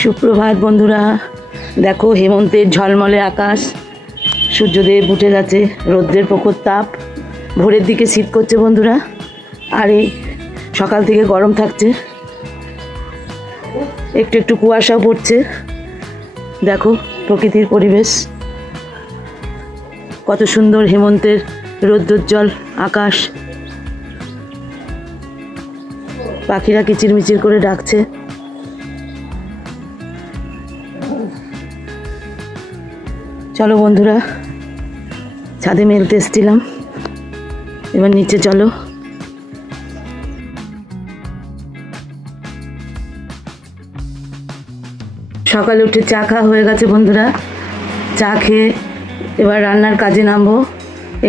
সুপ্রভাত বন্ধুরা, দেখো হেমন্তের ঝলমলে আকাশ, সূর্যদেব উঠে গেছে, রৌদ্রের প্রখর তাপ, ভোরের দিকে শীত করছে বন্ধুরা, আর এই সকাল থেকে গরম থাকছে, একটু একটু কুয়াশাও পড়ছে। দেখো প্রকৃতির পরিবেশ কত সুন্দর, হেমন্তের রৌদ্রোজ্জ্বল আকাশ, পাখিরা কিচিরমিচির করে ডাকছে। চলো বন্ধুরা, ছাদে মেলতে এসেছিলাম, এবার নিচে চলো। সকালে উঠে চা খাওয়া হয়ে গেছে বন্ধুরা, চা খেয়ে এবার রান্নার কাজে নামবো।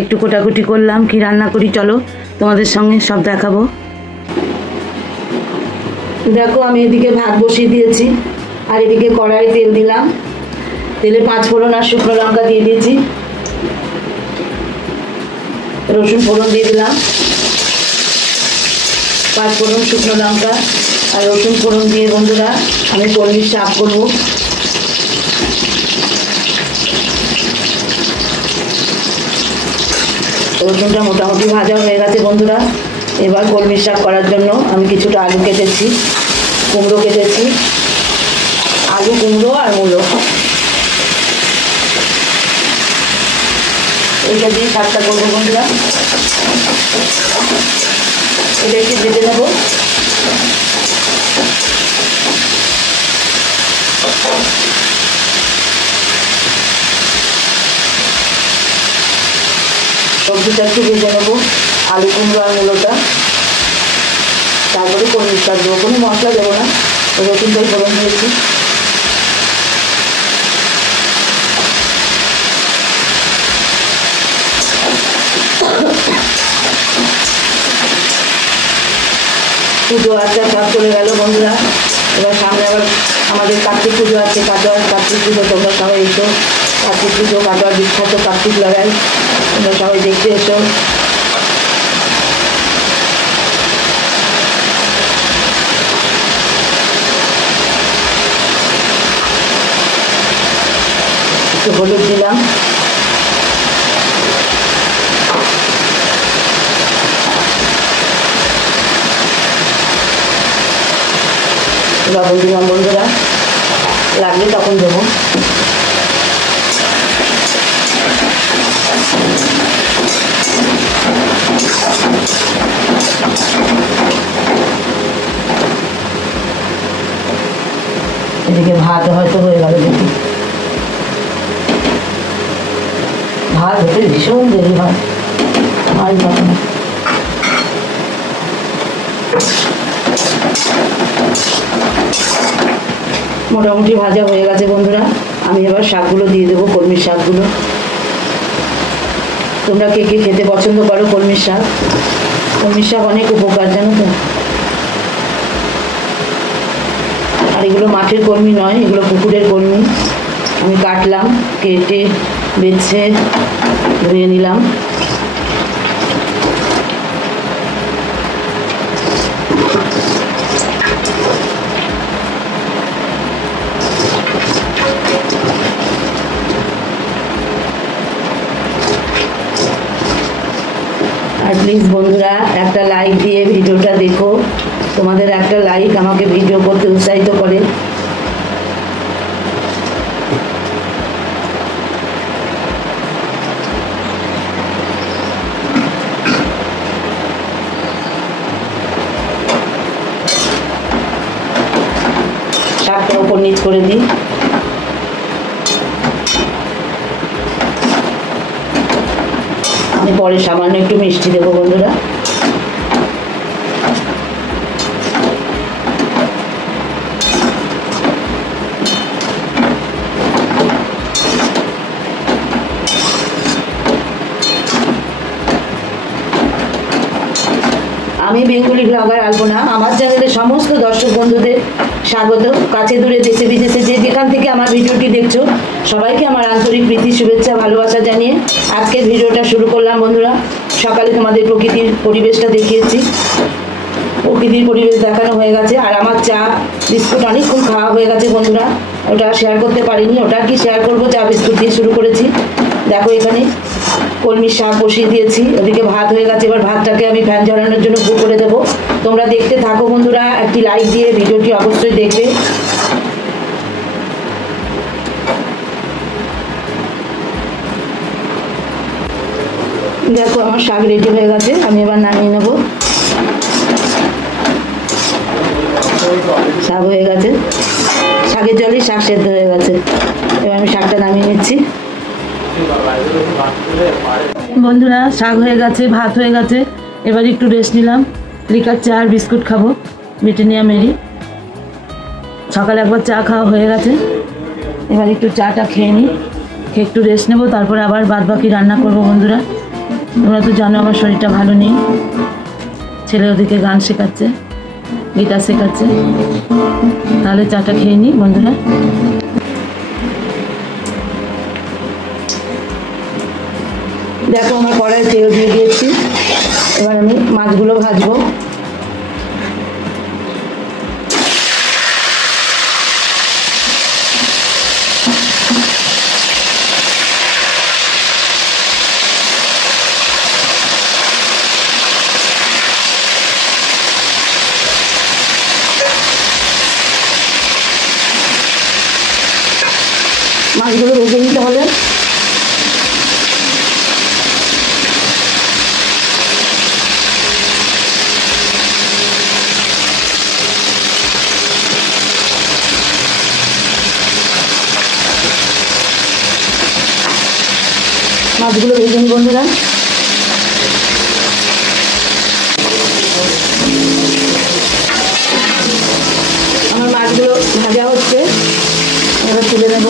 একটু কোটাকুটি করলাম, কি রান্না করি চলো তোমাদের সঙ্গে সব দেখাবো। দেখো আমি এদিকে ভাত বসিয়ে দিয়েছি, আর এদিকে কড়াই তেল দিলাম, তেলে 5 ফোড়ন আর শুকনো লঙ্কা দিয়ে দিয়েছি, রসুন ফোড়ন দিয়ে দিলাম। 5 ফোড়ন, শুকনো লঙ্কা আর রসুন ফোড়ন দিয়ে বন্ধুরা আমি কলমির শাক করবো। রসুনটা মোটামুটি ভাজা হয়ে গেছে বন্ধুরা, এবার কলমির শাক করার জন্য আমি কিছুটা আলু কেটেছি, কুমড়ো কেটেছি, আলু, কুমড়ো আর মূলো, এইটা দিয়ে শাকটা করবো বন্ধুরা। এটা একটু ভেজে নেবো। সবজিটা একটু ভেজে নেবো, আলু, কুমড়ো আর মূলোটা, তারপরে কলমির শাক দেবো। কোনো মশলা দেবো না, রসুনটাই ফোড়ন দিয়েছি। পুজো আচার সব চলে গেল বন্ধুরা, এবার সামনে আবার আমাদের কার্তিক পুজো আছে, কাটোয়ার কার্তিক পুজো। তোমরা সবাই এসো, কার্তিক পুজো, কাটোয়ার বিখ্যাত কার্তিক লড়াই, তোমরা সবাই দেখতে এসো। একটু হলুদ দিলাম, লবণ দিলাম বন্ধুরা, লাগলে তখন দেবো। এদিকে ভাত হয়তো হয়ে গেল, দেখি ভাত হতে ভীষণ দেরি হয়, আর যখন মোটামুটি ভাজা হয়ে গেছে বন্ধুরা, আমি এবার শাকগুলো দিয়ে দেবো, কলমির শাকগুলো। তোমরা কে কে খেতে পছন্দ করো কলমির শাক? কলমির শাক অনেক উপকার, জানো তো। আর এগুলো মাঠের কলমি নয়, এগুলো পুকুরের কলমি। আমি কাটলাম, কেটে বেছে ধুয়ে নিলাম। আর প্লিজ বন্ধুরা একটা লাইক দিয়ে ভিডিওটা দেখো, তোমাদের একটা লাইক আমাকে ভিডিও করতে উৎসাহিত করে। শাকটা উপর নিচ করে দিই। আমি পরে সামান্য একটু মিষ্টি দেবো বন্ধুরা। আমি বেঙ্গলি ব্লগার আলপনা, আমার চ্যানেলের সমস্ত দর্শক বন্ধুদের স্বাগত। কাছে দূরে দেশে বিদেশে যে যেখান থেকে আমার ভিডিওটি দেখছো, সবাইকে আমার আন্তরিক প্রীতি, শুভেচ্ছা, ভালোবাসা জানিয়ে আজকের ভিডিওটা শুরু করলাম বন্ধুরা। সকালে তোমাদের প্রকৃতির পরিবেশটা দেখিয়েছি। প্রকৃতির পরিবেশ দেখানো হয়ে গেছে। আর আমার চা বিস্কুট অনেকক্ষণ খাওয়া হয়ে গেছে বন্ধুরা, ওটা শেয়ার করতে পারিনি, ওটা কি শেয়ার করবো। চা বিস্কুট দিয়ে শুরু করেছি। দেখো এখানে কলমির শাক বসিয়ে দিয়েছি, ওদিকে ভাত হয়ে গেছে। এবার ভাতটাকে আমি ফ্যান ঝরানোর জন্য করে দেবো। তোমরা দেখতে থাকো বন্ধুরা, একটি লাইক দিয়ে ভিডিওটি অবশ্যই দেখবে। দেখো আমার শাক রেডি হয়ে গেছে, আমি এবার নামিয়ে নেব। শাক হয়ে গেছে, শাকের জলই শাক সেদ্ধ হয়ে গেছে। এবার আমি শাকটা নামিয়ে নিচ্ছি। বন্ধুরা শাক হয়ে গেছে, ভাত হয়ে গেছে, এবার একটু রেস্ট নিলাম। লিকার চা আর বিস্কুট খাবো, ব্রিটানিয়া মেরি। সকালে একবার চা খাওয়া হয়ে গেছে, এবার একটু চাটা খেয়ে নিই, খেয়ে একটু রেস্ট নেবো, তারপরে আবার বাদ বাকি রান্না করবো। বন্ধুরা তোমরা তো জানো আমার শরীরটা ভালো নেই, ছেলে ওদিকে গান শেখাচ্ছে, গিটার শেখাচ্ছে। তাহলে চাটা খেয়ে নিই বন্ধুরা। দেখো আমার কড়াই তেল দিয়ে দিয়েছি, এবার আমি মাছগুলো ভাজবো। মাছগুলো ভেজে নিতে হবে। মাছগুলো ভেজে নিই বন্ধুরা। আমার মাছগুলো ভাজা হচ্ছে, এবার তুলে নেব।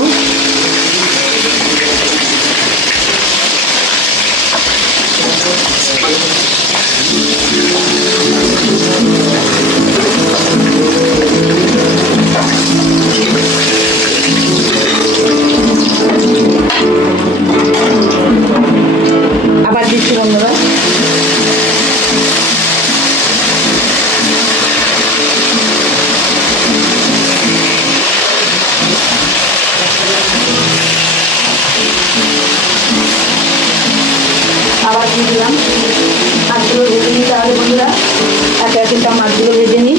আবার দিচ্ছি বন্ধুরা। আবার দিয়ে দিলাম। মাছগুলো ভেজে নিই তাহলে বন্ধুরা, একে একে মাছগুলো ভেজে নিই।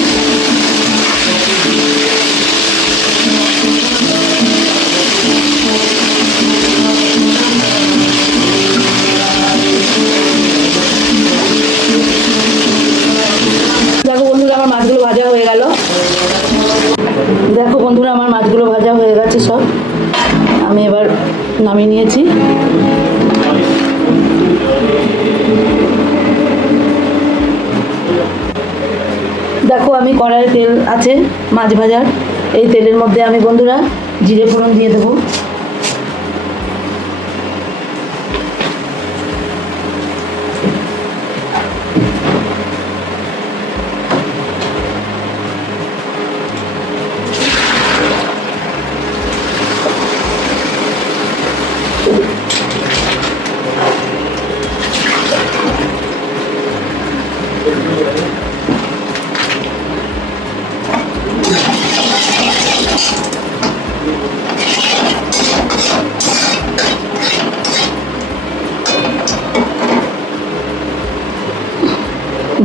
দেখো বন্ধুরা আমার মাছগুলো ভাজা হয়ে গেল। দেখো বন্ধুরা আমার মাছগুলো ভাজা হয়ে গেছে সব, আমি এবার নামিয়ে নিয়েছি। দেখো আমি কড়াইয়ে তেল আছে মাছ ভাজার, এই তেলের মধ্যে আমি বন্ধুরা জিরে ফোড়ন দিয়ে দেবো।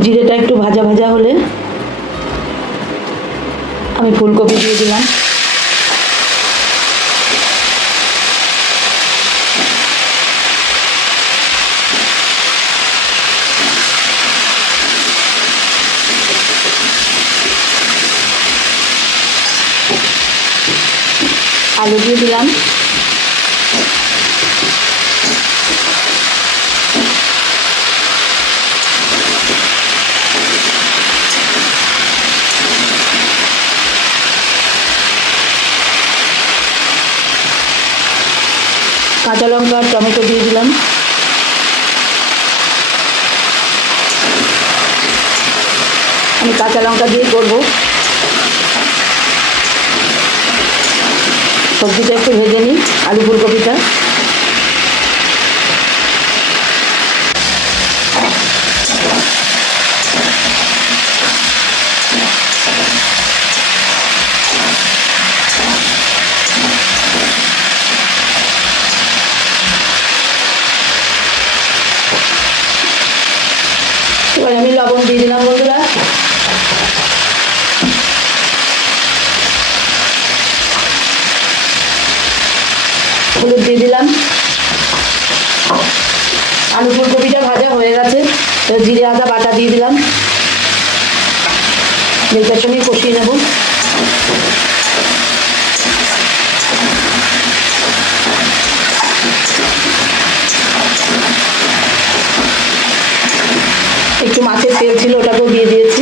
জিরেটা একটু ভাজা ভাজা হলে আমি ফুলকপি দিয়ে দিলাম। আলু দিয়ে দিলাম। কাঁচা লঙ্কা আর টমেটো দিয়ে দিলাম। আমি কাঁচা লঙ্কা দিয়ে করবো। সবজিটা একটু ভেজে নিই, আলু ফুলকপিটা। আলু ফুলকপিটা ভাজা হয়ে গেছে, তো জিরে আদা বাটা দিয়ে দিলাম, এটার সঙ্গে কষিয়ে নেব। একটু মাছের তেল ছিল, ওটাকেও দিয়ে দিয়েছি।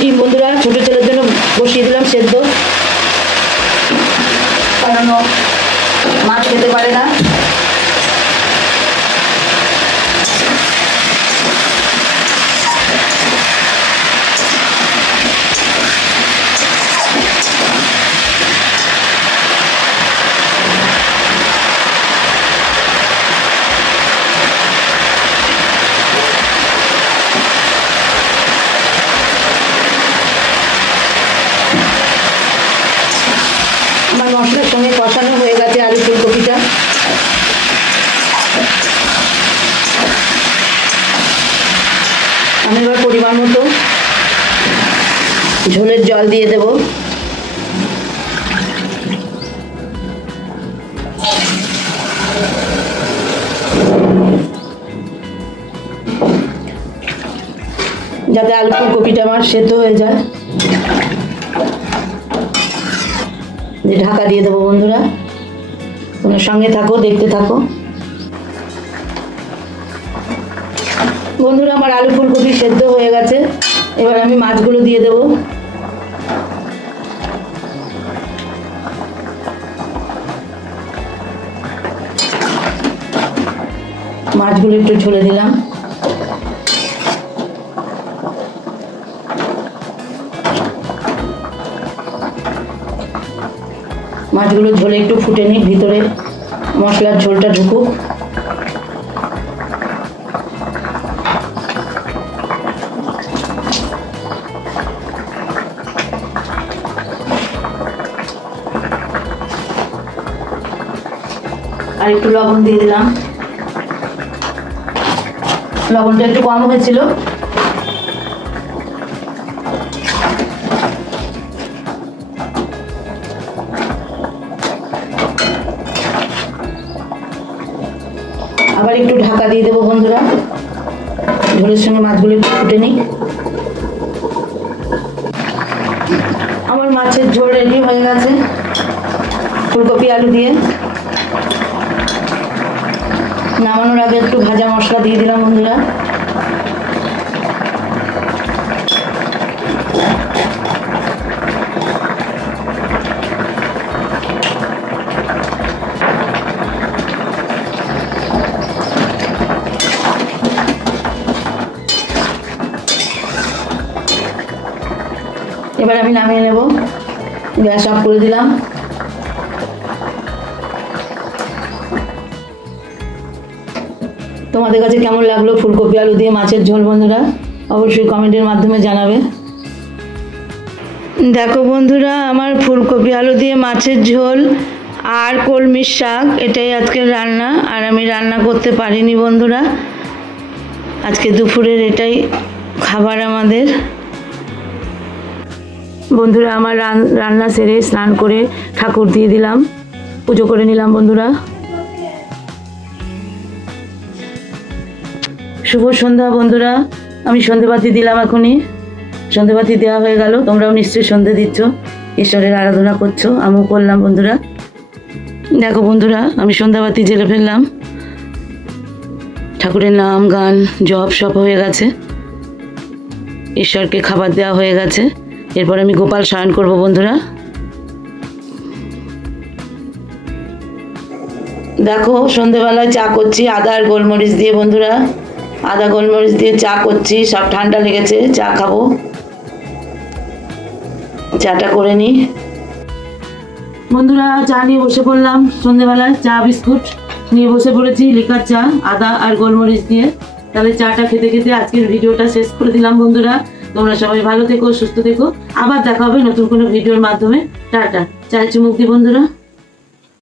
ডিম বন্ধুরা ছোট ছেলের জন্য বসিয়ে দিলাম সেদ্ধ, কারণ মাছ খেতে পারে না। মশলার সঙ্গে কষানো হয়ে গেছে আলু ফুলকপিটা। আমি এবার পরিমাণ মতো ঝোলের জল দিয়ে দেব। যাতে আলু ফুলকপিটা আমার সেদ্ধ হয়ে যায়, ঢাকা দিয়ে দেবো বন্ধুরা। তোমরা সঙ্গে থাকো, দেখতে থাকো বন্ধুরা। আমার আলু ফুলকপি সেদ্ধ হয়ে গেছে, এবার আমি মাছগুলো দিয়ে দেব। মাছগুলো একটু ঝোলে দিলাম। মাছগুলো ঝোলে একটু ফুটে নিই, ভিতরে মশলার ঝোলটা ঢুকুক। আর একটু লবণ দিয়ে দিলাম, লবণটা একটু কম হয়েছিল। আবার একটু ঢাকা দিয়ে দেবো বন্ধুরা, ঝোলের সঙ্গে মাছগুলো একটু ফুটে নিই। আমার মাছের ঝোল রেডি হয়ে গেছে ফুলকপি আলু দিয়ে। নামানোর আগে একটু ভাজা মশলা দিয়ে দিলাম বন্ধুরা। এবার আমি নামিয়ে নেব, গ্যাস অফ করে দিলাম। তোমাদের কাছে কেমন লাগলো ফুলকপি আলু দিয়ে মাছের ঝোল বন্ধুরা, অবশ্যই কমেন্টের মাধ্যমে জানাবে। দেখো বন্ধুরা, আমার ফুলকপি আলু দিয়ে মাছের ঝোল আর কলমির শাক, এটাই আজকের রান্না। আর আমি রান্না করতে পারিনি বন্ধুরা, আজকে দুপুরের এটাই খাবার আমাদের। বন্ধুরা আমার রান্না সেরে স্নান করে ঠাকুর দিয়ে দিলাম, পুজো করে নিলাম বন্ধুরা। শুভ সন্ধ্যা বন্ধুরা, আমি সন্ধেবাতি দিলাম, এখনই সন্ধেবাতি দেওয়া হয়ে গেল। তোমরাও নিশ্চয়ই সন্ধে দিচ্ছ, ঈশ্বরের আরাধনা করছো, আমিও করলাম বন্ধুরা। দেখো বন্ধুরা, আমি সন্ধ্যাবাতি জ্বেলে ফেললাম, ঠাকুরের নাম গান জপ সব হয়ে গেছে, ঈশ্বরকে খাবার দেওয়া হয়ে গেছে। এরপর আমি গোপাল শয়ন করবো বন্ধুরা। দেখো সন্ধেবেলায় চা করছি আদা আর গোলমরিচ দিয়ে বন্ধুরা, আদা গোলমরিচ দিয়ে চা করছি, সব ঠান্ডা লেগেছে, চা খাবো। চাটা করে নিই। বন্ধুরা চা নিয়ে বসে পড়লাম, সন্ধ্যেবেলায় চা বিস্কুট নিয়ে বসে পড়েছি, লিকার চা, আদা আর গোলমরিচ দিয়ে। তাহলে চাটা খেতে খেতে আজকের ভিডিওটা শেষ করে দিলাম। বন্ধুরা তোমরা সবাই ভালো থেকো, সুস্থ থেকো, আবার দেখা হবে নতুন কোনো ভিডিওর মাধ্যমে। টাটা, চায়ে চুমুক দি বন্ধুরা।